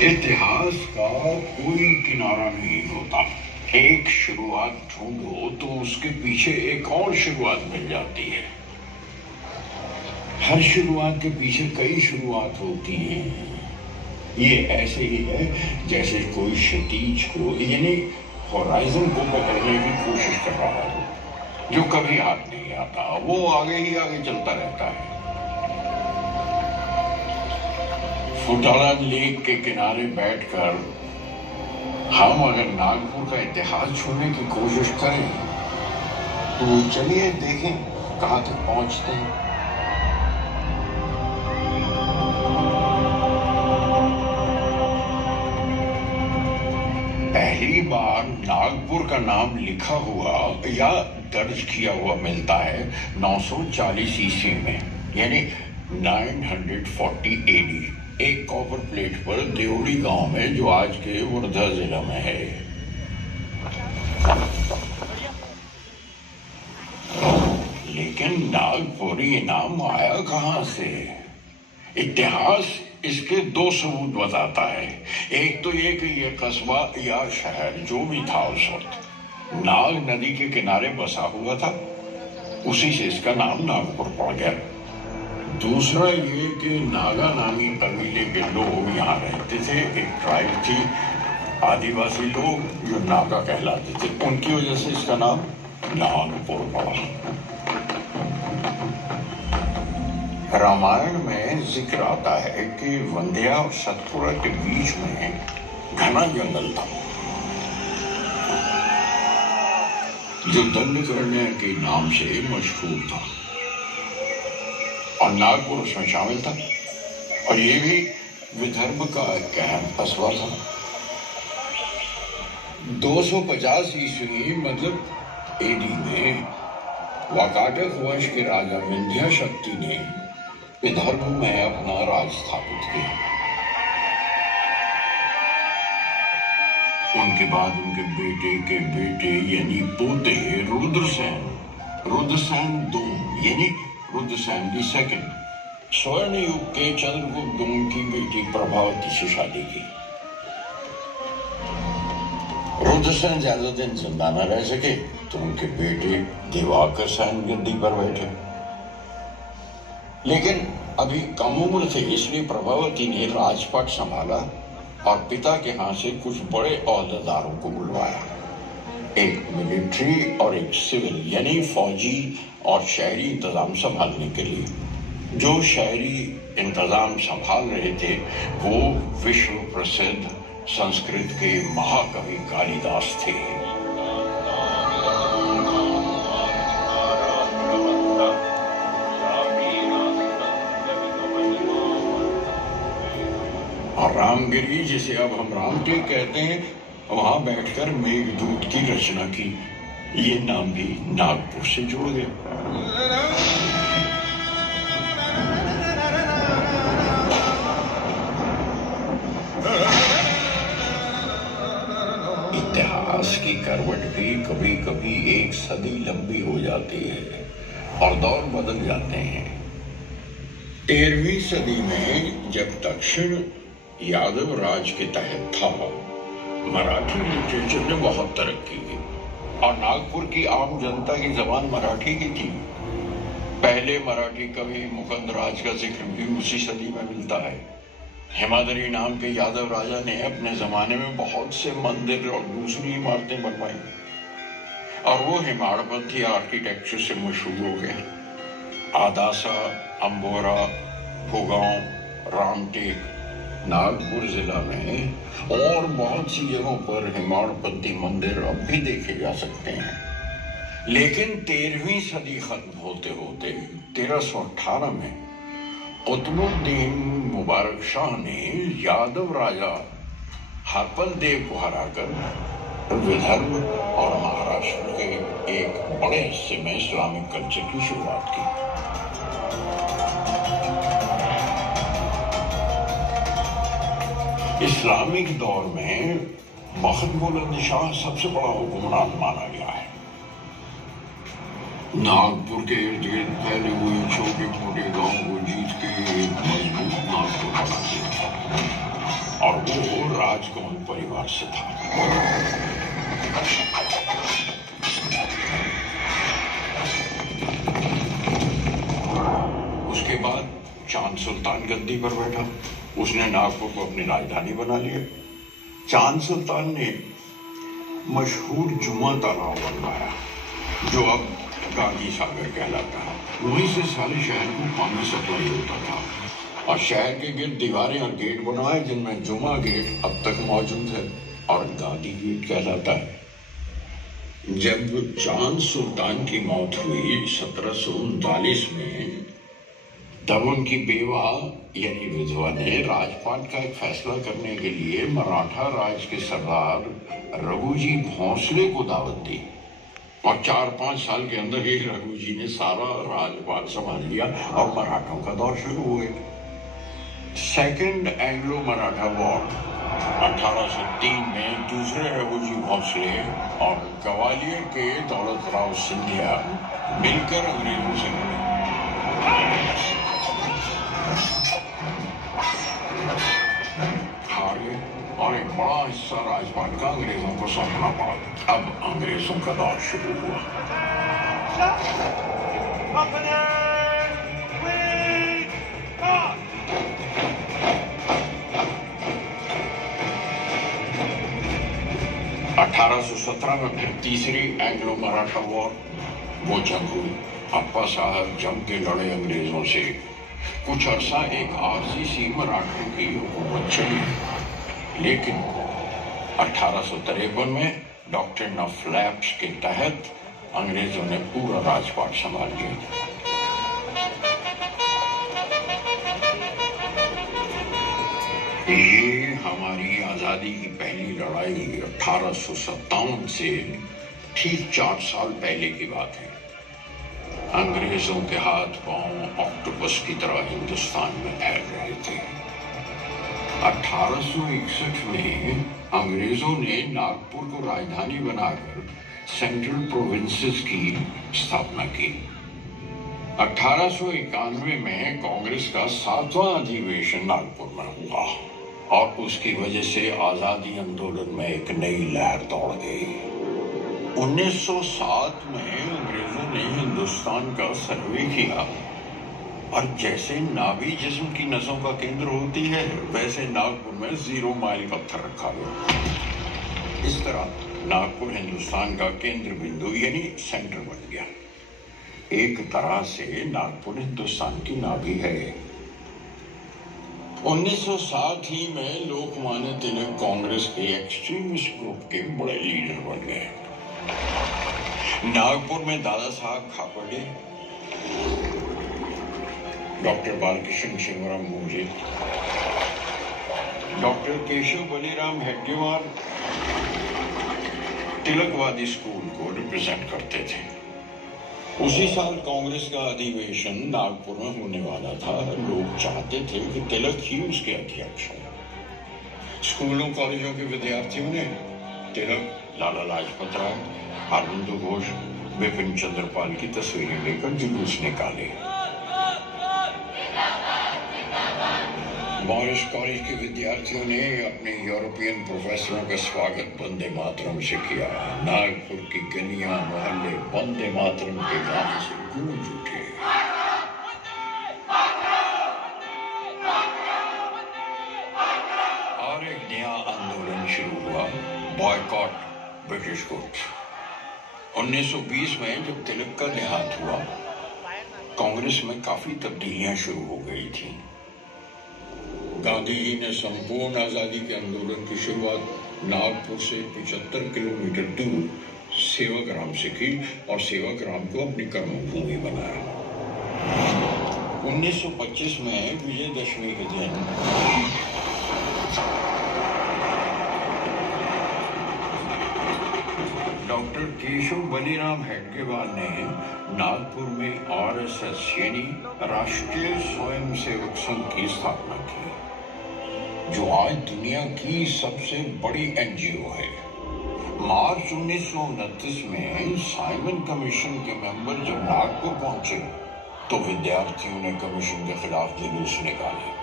इतिहास का कोई किनारा नहीं होता। एक शुरुआत ढूंढो तो उसके पीछे एक और शुरुआत मिल जाती है। हर शुरुआत के पीछे कई शुरुआत होती हैं। ये ऐसे ही है जैसे कोई क्षितिज को यानी होराइजन को पकड़ने की कोशिश कर रहा हो, जो कभी हाथ नहीं आता, वो आगे ही आगे चलता रहता है। फुटाला लेक के किनारे बैठकर हम अगर नागपुर का इतिहास छूने की कोशिश करें तो चलिए देखें कहां तक पहुंचते हैं। पहली बार नागपुर का नाम लिखा हुआ या दर्ज किया हुआ मिलता है 940 ईस्वी में, यानी 940 AD। एक कॉपर प्लेट पर देवड़ी गांव में, जो आज के वर्धा जिला में है। लेकिन नागपुर ये नाम आया कहां से? इतिहास इसके दो सबूत बताता है। एक तो ये कि यह कस्बा या शहर जो भी था उस वक्त नाग नदी के किनारे बसा हुआ था, उसी से इसका नाम नागपुर पड़ गया। दूसरा ये कि नागा नामी कबीले के लोग यहाँ रहते थे। एक ट्राइब थी, आदिवासी लोग जो नागा कहलाते थे, उनकी वजह से इसका नाम नागपुर पड़ा। रामायण में जिक्र आता है कि वंध्या और सतपुरा के बीच में घना जंगल था, जो दंडकरण्य के नाम से मशहूर था, और नागपुर उसमें शामिल था। और ये भी विदर्भ का एक अहम कस्बा था। 250 ईस्वी मतलब AD में वाकाटक वंश के राजा विंध्या शक्ति ने विदर्भ में अपना राज स्थापित किया। उनके बाद उनके बेटे के बेटे यानी पोते रुद्रसेन II यानी रुद्रसेन II स्वर्ण युग के चंद्रगुप्त की बेटी प्रभावती से शादी की। रुद्रसेन ज्यादा दिन जिंदा न रह सके तो उनके बेटे दिवाकर सेन गद्दी पर बैठे, लेकिन अभी कम उम्र थे, इसलिए प्रभावती ने राजपाट संभाला और पिता के हाथ से कुछ बड़े ओहदेदारों को बुलवाया। एक मिलिट्री और एक सिविल यानी फौजी और शहरी इंतजाम संभालने के लिए। जो शहरी इंतजाम संभाल रहे थे वो विश्व प्रसिद्ध संस्कृत के महाकवि कालिदास थे। और रामगिरी, जिसे अब हम रामटेक कहते हैं, वहां बैठकर मेघदूत की रचना की। ये नाम भी नागपुर से जुड़ गया। इतिहास की करवट भी कभी कभी एक सदी लंबी हो जाती है और दौर बदल जाते हैं। 13वीं सदी में जब दक्षिण यादव राज के तहत था, मराठी लिटरेचर ने बहुत तरक्की की और नागपुर की आम जनता की जबान मराठी की थी। पहले मराठी कवि मुकुंद राज का जिक्र भी उसी सदी में मिलता है। हेमाद्री नाम के यादव राजा ने अपने जमाने में बहुत से मंदिर और दूसरी इमारतें बनवाई और वो हिमाड़पंथी आर्किटेक्चर से मशहूर हो गया। आदासा, अंबोरा, भोगांव, रामटेक, नागपुर जिला में और बहुत सी जगहों पर हिमाड़पंथी मंदिर अब भी देखे जा सकते हैं। लेकिन 13वीं सदी खत्म होते होते 1318 में कुतुबुद्दीन मुबारक शाह ने यादव राजा हरपल देव को हराकर विदर्भ और महाराष्ट्र के एक बड़े हिस्से में इस्लामिक कल्चर की शुरुआत की। इस्लामिक दौर में महमूद बुलंद शाह सबसे बड़ा हुक्मरान माना गया है। नागपुर के इर्द गिर्द फैले हुए छोटे मोटे गांव को जीत के एक मजबूत नागपुर बना दिया और वो राजकमल परिवार से था। उसके बाद चांद सुल्तान गद्दी पर बैठा। उसने नागपुर को अपनी राजधानी बना लिया। चांद सुल्तान ने मशहूर जुमा तालाब बनवाया, जो अब गांधी सागर कहलाता है। वहीं से सारे शहर को पानी सप्लाई होता था और शहर के गिर्द दीवारें और गेट बनवाए, जिनमें जुमा गेट अब तक मौजूद है और गांधी गेट कहलाता है। जब चांद सुल्तान की मौत हुई 1739 में, तब उनकी बेवा यानी विधवा ने राजपाट का एक फैसला करने के लिए मराठा राज के सरदार रघुजी भोंसले को दावत दी और 4-5 साल के अंदर ही रघुजी ने सारा राजपाट संभाल लिया और मराठों का दौर शुरू हुआ। सेकेंड एंग्लो मराठा वॉर 1803 में दूसरे रघुजी भोंसले और ग्वालियर के दौलत राव सिंधिया मिलकर अंग्रेजों से लड़े। हार गए और एक बड़ा हिस्सा राजपाट का अंग्रेजों को सौंपना पड़ा। अब अंग्रेजों का दौर शुरू हुआ। 1817 में फिर तीसरी एंग्लो मराठा वॉर, वो जंग हुई। अप्पा साहब जम के लड़े अंग्रेजों से। कुछ अरसा एक आरसी सी मराठों की हुकूमत चली, लेकिन 1853 में डॉक्ट्रिन ऑफ लैप्स के तहत अंग्रेजों ने पूरा राजपाट संभाल लिया। ये हमारी आजादी की पहली लड़ाई 1857 से ठीक 4 साल पहले की बात है। अंग्रेजों के हाथ पांव ऑक्टोपस की तरह हिंदुस्तान में फैल रहे थे। 1861 में अंग्रेजों ने नागपुर को राजधानी बनाकर सेंट्रल प्रोविंसेस की स्थापना की। 1891 में कांग्रेस का 7वां अधिवेशन नागपुर में हुआ और उसकी वजह से आजादी आंदोलन में एक नई लहर दौड़ गई। 1907 में अंग्रेजों ने हिंदुस्तान का सर्वे किया और जैसे नाभि जिस्म की नसों का केंद्र होती है, वैसे नागपुर में 0 माइल पत्थर रखा गया। इस तरह नागपुर हिंदुस्तान का केंद्र बिंदु यानी सेंटर बन गया। एक तरह से नागपुर हिंदुस्तान की नाभि है। 1907 ही में लोकमान्य तिलक कांग्रेस के एक्सट्रीमिस्ट ग्रुप के बड़े लीडर बन गए। नागपुर में दादा साहब खापर्डे, डॉक्टर बालकृष्ण शिवराम मोजे, डॉक्टर केशव बलीराम हेडगेवार तिलकवादी स्कूल को रिप्रेजेंट करते थे। उसी साल कांग्रेस का अधिवेशन नागपुर में होने वाला था। लोग चाहते थे कि तिलक ही उसके अध्यक्ष हो। स्कूलों कॉलेजों के विद्यार्थियों ने तिलक, लाला लाजपत राय, अरविंदो घोष, बिपिन चंद्र पाल की तस्वीरें लेकर जुलूस निकाले। मॉरिस कॉलेज के विद्यार्थियों ने अपने यूरोपियन प्रोफेसरों का स्वागत वंदे मातरम से किया। नागपुर की गलियां मोहल्ले वंदे मातरम के गाने से गूंज उठे। और एक नया आंदोलन शुरू हुआ, बॉयकॉट ब्रिटिश गुड्स। 1920 में जब तिलक का देहांत हुआ, कांग्रेस में काफी तब्दीलियां शुरू हो गई थी। गांधी जी ने संपूर्ण आजादी के आंदोलन की शुरुआत नागपुर से 75 किलोमीटर दूर सेवाग्राम से की और सेवाग्राम को अपनी कर्मभूमि बनाया। 1925 में विजयदशमी के दिन डॉक्टर केशव बलीराम हेडगेवार ने नागपुर में आरएसएस यानी राष्ट्रीय स्वयंसेवक संघ की स्थापना की, जो आज दुनिया की सबसे बड़ी एनजीओ है। मार्च 1929 में साइमन कमीशन के मेंबर जब नागपुर पहुंचे, तो विद्यार्थियों ने कमीशन के खिलाफ जुलूस निकाले।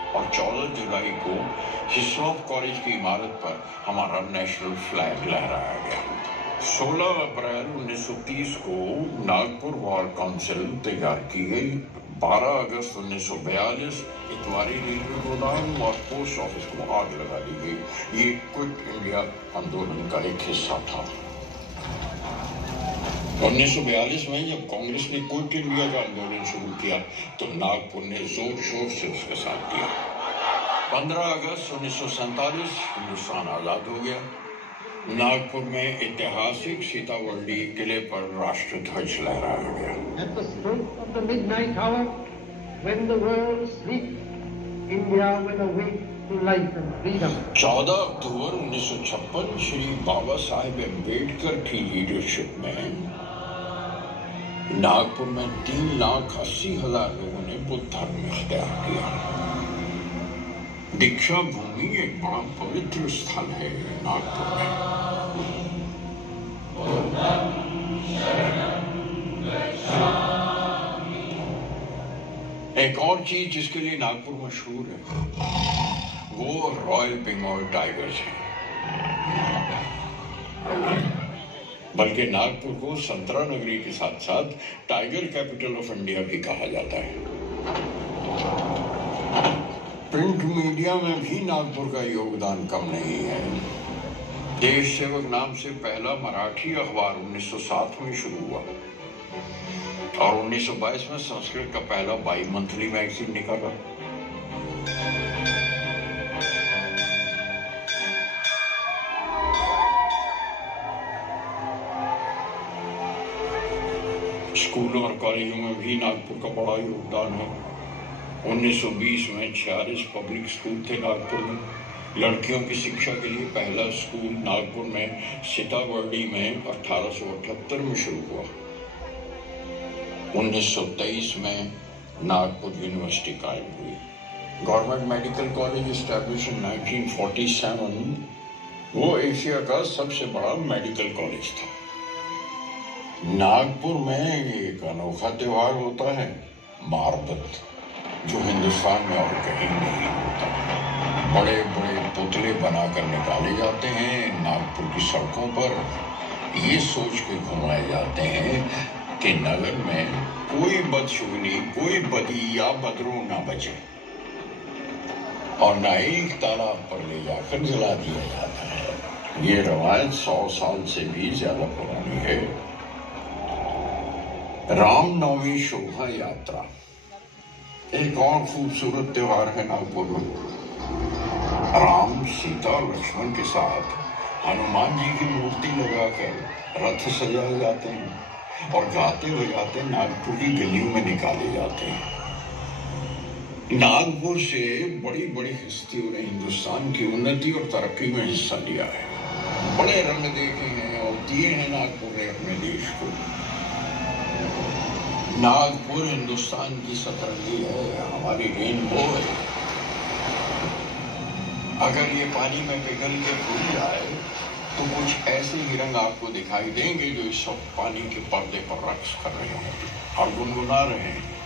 और 14 जुलाई को हिस्लॉप कॉलेज की इमारत पर हमारा नेशनल फ्लैग लहराया गया। 16 अप्रैल 1930 को नागपुर वॉर काउंसिल तैयार की गई। 12 अगस्त 1942 इतवारी रेलवे गोदाम और पोस्ट ऑफिस को आग लगा दी गई। ये क्विट इंडिया आंदोलन का एक हिस्सा था। 1942 में जब कांग्रेस ने क्विट इंडिया का आंदोलन शुरू किया तो नागपुर ने जोर शोर से उसका साथ दिया। 15 अगस्त 1947 हिंदुस्तान आजाद हो गया। नागपुर में ऐतिहासिक सीतावर्ली किले पर राष्ट्र ध्वज लहराया गया। At the stroke of the midnight hour, when the world sleeps, India will awake to life and freedom. 14 अक्टूबर 1956 श्री बाबा साहेब अम्बेडकर की लीडरशिप में नागपुर में 3,80,000 लोगों ने बुद्ध धर्म इख्तियार किया। दीक्षा भूमि एक बड़ा पवित्र स्थल है नागपुर में। एक और चीज जिसके लिए नागपुर मशहूर है वो रॉयल बंगाल टाइगर्स है। बल्कि नागपुर को संतरा नगरी के साथ साथ टाइगर कैपिटल ऑफ इंडिया भी कहा जाता है। प्रिंट मीडिया में भी नागपुर का योगदान कम नहीं है। देश सेवक नाम से पहला मराठी अखबार 1907 में शुरू हुआ और 1922 में संस्कृत का पहला बाई मंथली मैगजीन निकाला। स्कूलों और कॉलेजों में भी नागपुर का बड़ा योगदान है। 1920 में 46 पब्लिक स्कूल थे नागपुर में। लड़कियों की शिक्षा के लिए पहला स्कूल नागपुर में सीतावर्ली में 1878 में शुरू हुआ। 1923 में नागपुर यूनिवर्सिटी कायम हुई। Government medical college establish in 1947 वो एशिया का सबसे बड़ा मेडिकल कॉलेज था। नागपुर में एक अनोखा त्योहार होता है मारबत, जो हिंदुस्तान में और कहीं नहीं होता। बड़े बड़े पुतले बनाकर निकाले जाते हैं नागपुर की सड़कों पर। ये सोच के घुमाए जाते हैं कि नगर में कोई बदशुगनी, कोई बदी या बदरू ना बचे और न एक तालाब पर ले जाकर जला दिया जाता है। ये रवायत 100 साल से भी ज्यादा पुरानी है। रामनवमी शोभा यात्रा एक और खूबसूरत त्योहार है नागपुर में। राम, सीता और लक्ष्मण के साथ हनुमान जी की मूर्ति लगाकर रथ सजाए जाते हैं और गाते बजाते नागपुर की गलियों में निकाले जाते हैं। नागपुर से बड़ी बड़ी हस्तियों ने हिंदुस्तान की उन्नति और तरक्की में हिस्सा लिया है। बड़े रंग देखे हैं और दिए हैं नागपुर ने अपने देश को। नागपुर हिंदुस्तान की सतरंगी है, हमारी रेनबो है। अगर ये पानी में पिघल के भूल जाए तो कुछ ऐसे ही रंग आपको दिखाई देंगे जो इस वक्त पानी के पर्दे पर रक्स कर रहे हैं और गुनगुना रहे हैं।